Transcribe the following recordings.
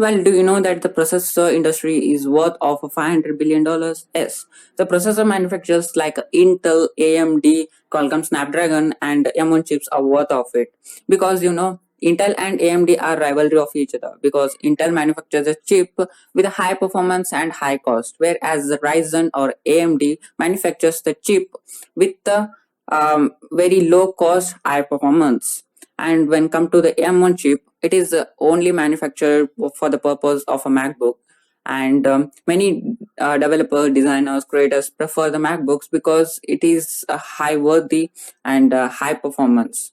Well, do you know that the processor industry is worth of $500 billion? Yes. The processor manufacturers like Intel, AMD, Qualcomm Snapdragon, and M1 chips are worth of it. Because Intel and AMD are rivalry of each other because Intel manufactures a chip with a high performance and high cost, whereas the Ryzen or AMD manufactures the chip with the very low cost, high performance. And when come to the M1 chip, it is only manufactured for the purpose of a MacBook. And many developer, designers, creators prefer the MacBooks because it is high worthy and high performance.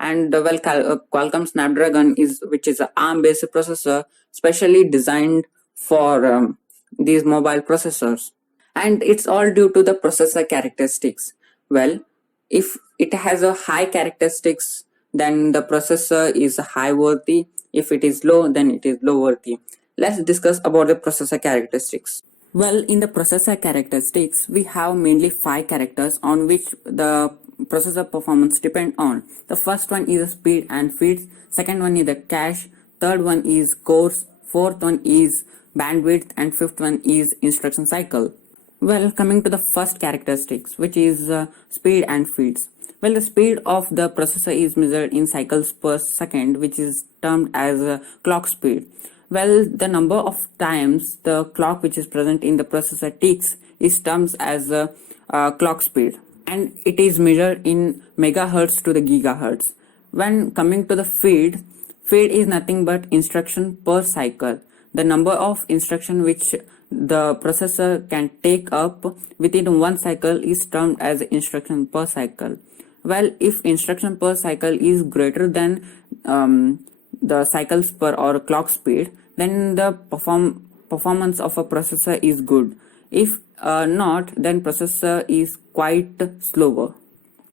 And Qualcomm Snapdragon is which is an ARM-based processor, specially designed for these mobile processors, and it's all due to the processor characteristics. Well, if it has a high characteristics, then the processor is high worthy. If it is low, then it is low worthy. Let's discuss about the processor characteristics. Well, in the processor characteristics, we have mainly 5 characters on which the processor performance depend on. The first one is speed and feeds, second one is the cache, third one is cores, fourth one is bandwidth, and fifth one is instruction cycle. Well, coming to the first characteristics, which is speed and feeds. Well, the speed of the processor is measured in cycles per second, which is termed as clock speed. Well, the number of times the clock which is present in the processor ticks is termed as clock speed, and it is measured in megahertz to the gigahertz. When coming to the feed is nothing but instruction per cycle. The number of instruction which the processor can take up within one cycle is termed as instruction per cycle. Well, if instruction per cycle is greater than the cycles per or clock speed, then the performance of a processor is good. If not, then processor is quite slower.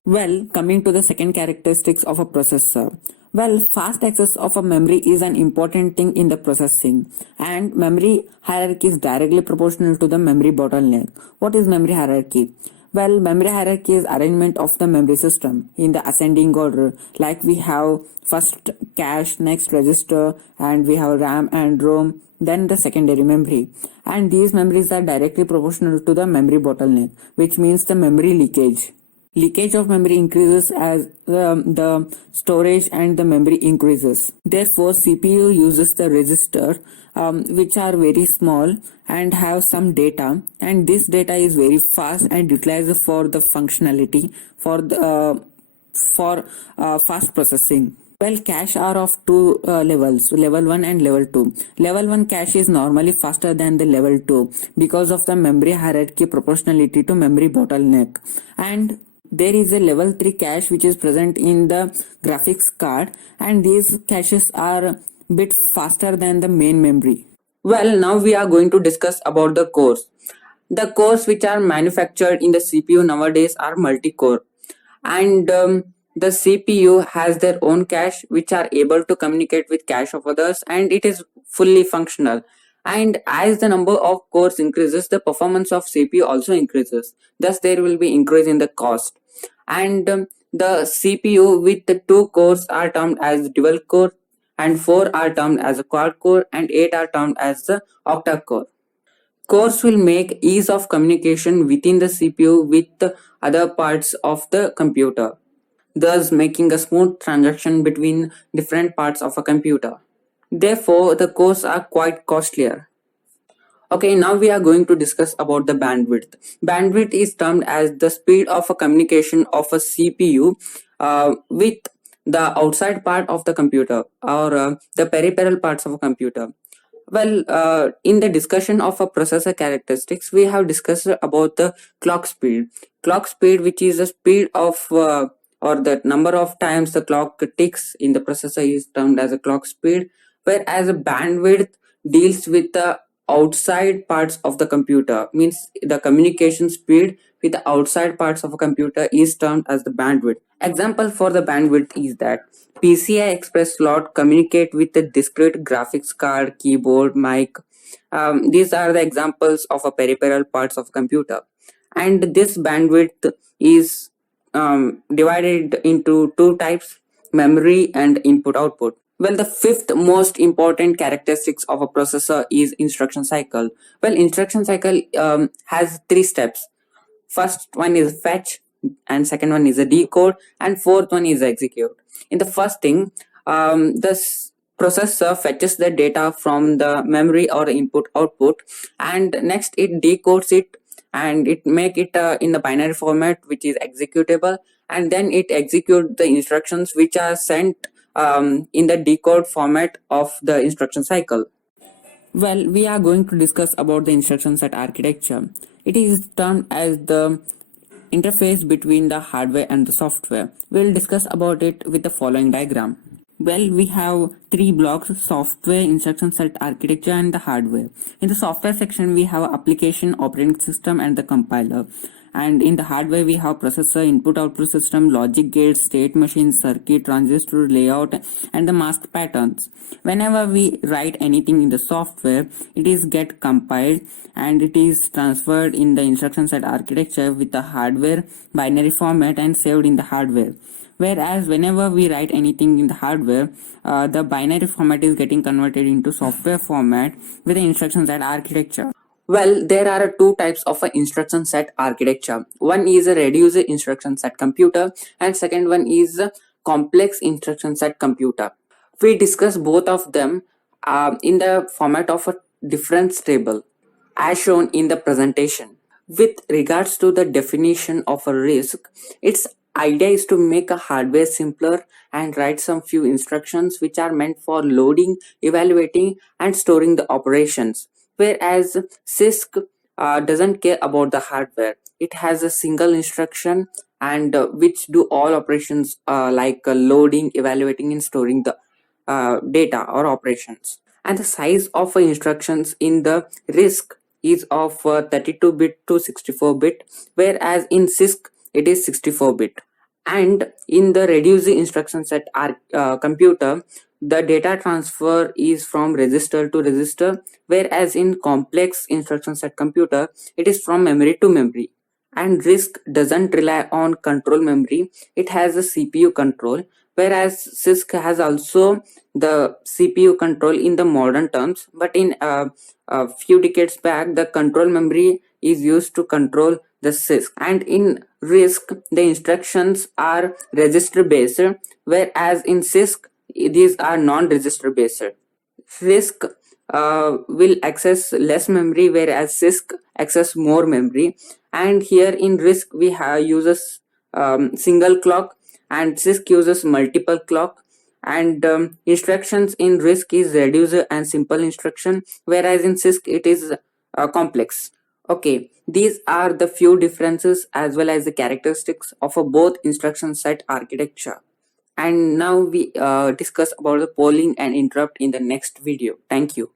Well, coming to the second characteristics of a processor. Well, fast access of a memory is an important thing in the processing, and memory hierarchy is directly proportional to the memory bottleneck. What is memory hierarchy? Well, memory hierarchy is arrangement of the memory system in the ascending order. Like we have first cache, next register, and we have RAM and ROM, then the secondary memory. And these memories are directly proportional to the memory bottleneck, which means the memory leakage. Leakage of memory increases as the storage and the memory increases. Therefore, CPU uses the register which are very small and have some data, and this data is very fast and utilized for the functionality for the fast processing. Well, cache are of two levels, level 1 and level 2. Level 1 cache is normally faster than the level 2 because of the memory hierarchy proportionality to memory bottleneck. And there is a level 3 cache which is present in the graphics card, and these caches are bit faster than the main memory. Well, now we are going to discuss about the cores. The cores which are manufactured in the CPU nowadays are multi-core, and the CPU has their own cache which are able to communicate with cache of others, and it is fully functional. And as the number of cores increases, the performance of CPU also increases. Thus, there will be increase in the cost. And the CPU with the 2 cores are termed as dual core, and 4 are termed as a quad core, and 8 are termed as the octa core. Cores will make ease of communication within the CPU with the other parts of the computer, thus making a smooth transaction between different parts of a computer. Therefore, the cores are quite costlier. Okay, now we are going to discuss about the bandwidth. Bandwidth is termed as the speed of a communication of a CPU with the outside part of the computer or the peripheral parts of a computer. Well, in the discussion of a processor characteristics, we have discussed about the clock speed. Clock speed, which is the speed of or the number of times the clock ticks in the processor, is termed as a clock speed, whereas a bandwidth deals with the outside parts of the computer, means the communication speed with the outside parts of a computer is termed as the bandwidth. Example for the bandwidth is that PCI Express slot communicate with the discrete graphics card, keyboard, mic. These are the examples of a peripheral parts of computer, and this bandwidth is divided into 2 types: memory and input output. Well, the fifth most important characteristics of a processor is instruction cycle. Well, instruction cycle has three steps. First one is fetch, and second one is a decode, and fourth one is execute. In the first thing, the processor fetches the data from the memory or input output, and next it decodes it and it make it in the binary format which is executable, and then it execute the instructions which are sent in the decode format of the instruction cycle. Well, we are going to discuss about the instruction set architecture. It is termed as the interface between the hardware and the software. We'll discuss about it with the following diagram. Well, we have three blocks: software, instruction set architecture, and the hardware. In the software section, we have application, operating system, and the compiler. And in the hardware, we have processor, input output system, logic gates, state machine, circuit, transistor, layout, and the mask patterns. Whenever we write anything in the software, it is get compiled and it is transferred in the instruction set architecture with the hardware binary format and saved in the hardware. Whereas whenever we write anything in the hardware, the binary format is getting converted into software format with the instruction set architecture. Well, there are two types of a instruction set architecture. One is a reduced instruction set computer, and second one is a complex instruction set computer. We discuss both of them in the format of a difference table as shown in the presentation. With regards to the definition of a RISC, its idea is to make a hardware simpler and write some few instructions which are meant for loading, evaluating, and storing the operations. Whereas CISC doesn't care about the hardware. It has a single instruction and which do all operations like loading, evaluating, and storing the data or operations. And the size of instructions in the RISC is of 32-bit to 64-bit, whereas in CISC it is 64-bit. And in the reduced instruction set computer, the data transfer is from register to register, whereas in complex instruction set computer, it is from memory to memory. And RISC doesn't rely on control memory, it has a CPU control, whereas CISC has also the CPU control in the modern terms, but in a few decades back, the control memory is used to control the CISC. And in RISC, the instructions are register based, whereas in CISC, these are non-register based. RISC will access less memory, whereas CISC access more memory. And here in RISC, we have uses single clock, and CISC uses multiple clock. And instructions in RISC is reducer and simple instruction, whereas in CISC it is complex. Okay, these are the few differences as well as the characteristics of a both instruction set architecture. And now we discuss about the polling and interrupt in the next video. Thank you.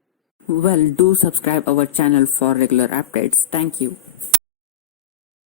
Well, do subscribe our channel for regular updates. Thank you.